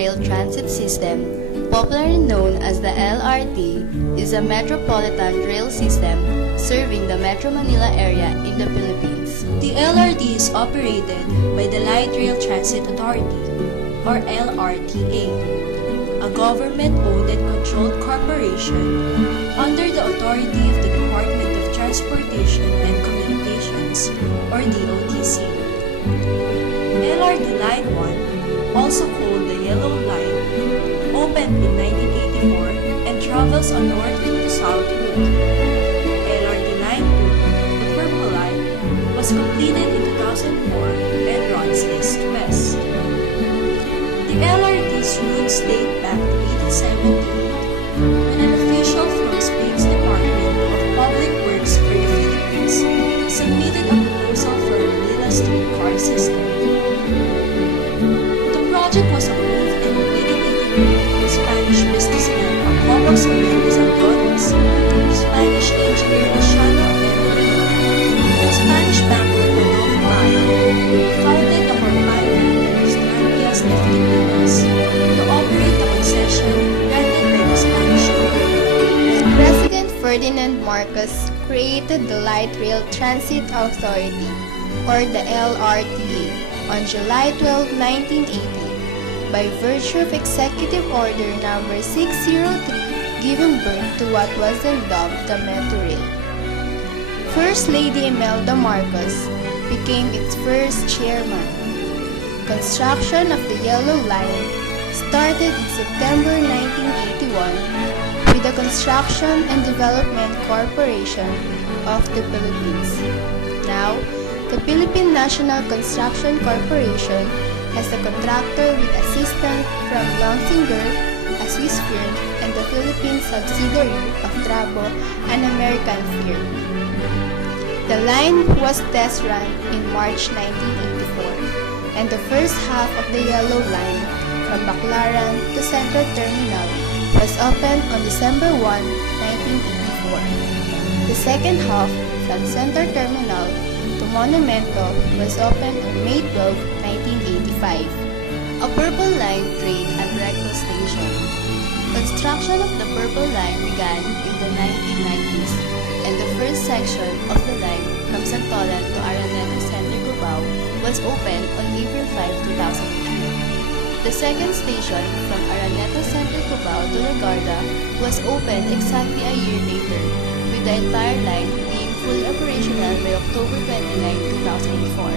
Rail Transit System, popularly known as the LRT, is a metropolitan rail system serving the Metro Manila area in the Philippines. The LRT is operated by the Light Rail Transit Authority, or LRTA, a government-owned and controlled corporation under the authority of the Department of Transportation and Communications, or DOTC. LRT Line 1, also called the Yellow Line, opened in 1984 and travels on north to south route. LRT Line 2, the Purple Line, was completed in 2004 and runs east-west. The LRT's roots date back to 1878 when an official from Spain's Department of Public Works for the Philippines submitted a proposal for a Manila streetcar system. The project was approved and initiated by Spanish businessman Jacobo Cervantes Andones, Spanish engineer Luciano Enrique, and Spanish banker Rodolfo Mayo, who founded the Compania de las Tranvías de Filipinas to operate the concession granted by the Spanish government. President Ferdinand Marcos created the Light Rail Transit Authority, or the LRTA, on July 12, 1980, by virtue of Executive Order Number 603, giving birth to what was then dubbed the Metro Rail. First Lady Imelda Marcos became its first chairman. Construction of the Yellow Line started in September 1981 with the Construction and Development Corporation of the Philippines. Now, the Philippine National Construction Corporation as the contractor with assistance from Longsinger, a Swiss firm, and the Philippine subsidiary of Trabo, an American firm. The line was test run in March 1984, and the first half of the Yellow Line from Baclaran to Central Terminal was opened on December 1, 1984. The second half from Central Terminal to Monumento was opened on May 12, 1985. A Purple Line train at Recto Station. Construction of the Purple Line began in the 1990s, and the first section of the line from Santolan to Araneta Center, Cubao was opened on April 5, 2003. The second station from Araneta Center, Cubao to Legarda was opened exactly a year later, with the entire line being fully operational by October 29, 2004.